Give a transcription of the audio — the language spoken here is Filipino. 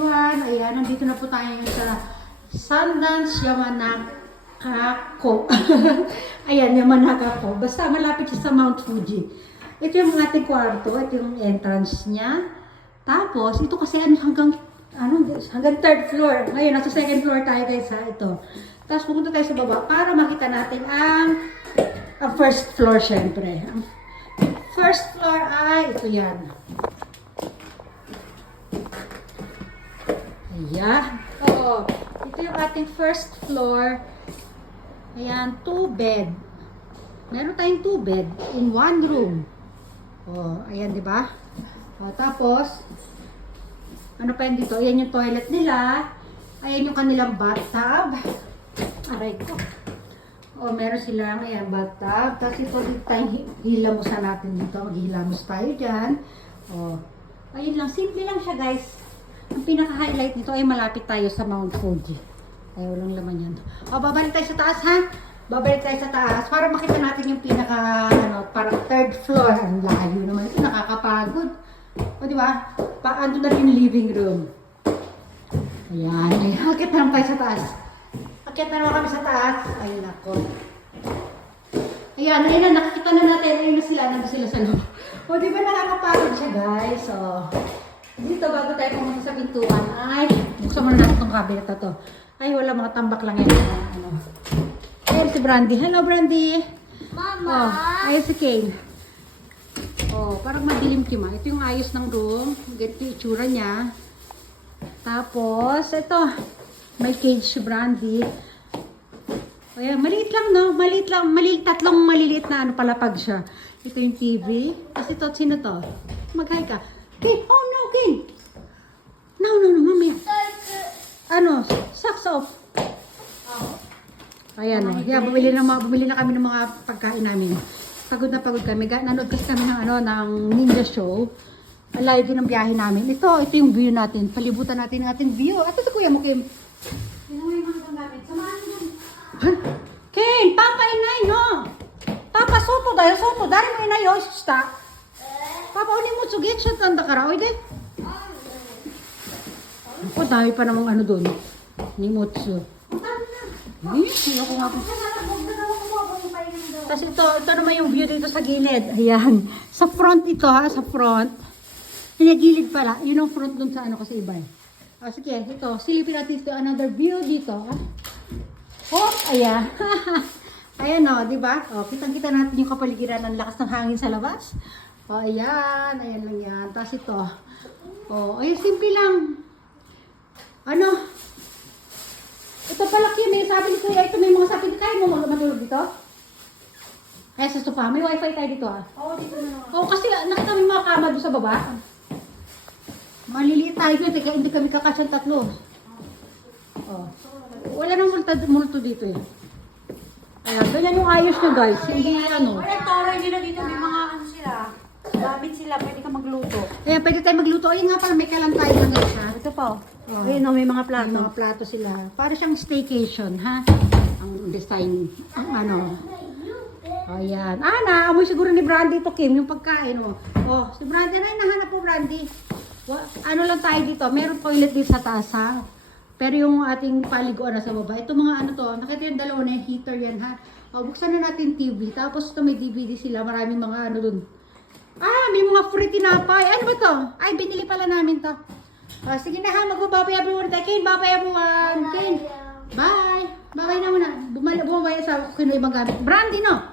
everyone! Ayan, nandito na po tayo ngayon sa Sundance Yamanaka-ko. Ayan, Yamanaka-ko. Basta malapit siya sa Mount Fuji. Ito yung ating kwarto. Ito yung entrance niya. Tapos, ito kasi hanggang third floor. Ngayon, nasa second floor tayo guys ha. Ito. Tapos pupunta tayo sa baba para makita natin ang first floor syempre. Ang first floor ay ito yan. Ayan. Oo. Ito yung ating first floor. Ayan, 2 bed. Meron tayong 2 bed in 1 room. Oh, ayan, di ba? Oh, tapos, ano pa yun dito? Ayan yung toilet nila. Ayan yung kanilang bathtub. Aray ko. Oh, meron silang, ayan, bathtub. Tapos ito dito tayong hilamusan natin dito. Maghihilamos tayo dyan. Oh, ayun lang. Simple lang siya, guys. Ang pinaka-highlight nito ay malapit tayo sa Mount Fuji. Ay, walang laman yan. O, babalik tayo sa taas, ha? Babalik tayo sa taas para makita natin yung parang third floor. Ang layo naman ito, nakakapagod. O, di ba? Ando na rin yung living room. Ayan, ay, akit na lang tayo sa taas. Akit na naman kami sa taas. Ay, nako. Ayan, ayun na, nakikita na natin. Ayun na sila, nandun sila sa loob. O, di ba nakakapagod siya, guys? O, dito, bago tayo pumunta sa pintuan, ay, buksan muna natin itong cabinet na to. Ay, wala, mga tambak lang yan. Ayan si Brandy. Hello, Brandy. Mama. Oh, ayun si Kane. Oh, parang madilim kima. Ito yung ayos ng room. Ganito yung itsura niya. Tapos, ito, may cage si Brandy. Ayan, maliit lang, no? Maliit lang. Tatlong maliliit na palapag siya. Ito yung TV. Tapos ito, sino to? Mag-hi ka. Kane, oh no, Kane. No, mamaya. Ano? Socks off. Ayan o. Yeah, bumili na kami ng mga pagkain namin. Pagod na pagod kami. Nanood kasi kami ng ninja show. Live din ang biyahe namin. Ito yung view natin. Palibutan natin ang ating view. At ito kuya mo, Kim. Sino mo yung mga gamit? Samahan mo. Kane, Papa inay, no? Papa, soto dahil soto. Dari mo inay, o, sista. Papa, ulit mo, sugit siya. Tanda ka raw, oide. Ako, dami pa namang ano doon. Ni Mutsu. Ayoko nga po. Tapos ito naman yung view dito sa gilid. Ayan. Sa front ito ha, sa front. Hinagilid pala. Yun ang front dun sa ano kasi iba eh. Sige, ito. Silipin natin ito. Another view dito. Oh, ayan. Ayan o, di ba? O, kitang-kita natin yung kapaligiran ng lakas ng hangin sa labas. O, ayan. Ayan lang yan. Tapos ito. O, ayan, simple lang. Ano? Ito pala, Kim, may sabi ni Kuya, ito may mga sabi, kaya mo matulog dito? Kaya sa sofa, may wifi tayo dito ah. Oo, dito na. Oo, kasi nakita mo yung mga kama doon sa baba. Maliliit tayo dito, kaya hindi kami kakasyang tatlo. Oh. Wala nang multo dito eh. Ayan, ganyan yung ayos nyo guys. Hindi ano. Wala, toro nila dito. May mga ano sila. Gamit sila. Pwede ka magluto. Ayan, pwede tayo magluto. Ayun nga pala, may kalan tayo na guys ha. Ito pa. Oh. Ayun o, may mga plato. May mga plato sila. Para siyang staycation ha. Ang design. Ang ano. Ayan. Naamoy siguro ni Brandy ito, Kim, yung pagkain. Oh, si Brandy na nahanap po, Brandy. Ano lang tayo dito. Meron toilet dito sa taas ha. Pero yung ating paliguan na sa baba, ito mga ano to, nakita yung dalawa na yung heater yan ha. O, buksan na natin TV, tapos ito may DVD sila, maraming mga ano dun. May mga free tinapay. Ano ba to? Ay, binili pala namin to. Sige na ha, magbababay everyone tayo. Kane, babay everyone. Kane, bye. Babay na muna. Bumabay sa kung ibang gamit. Brandy, no?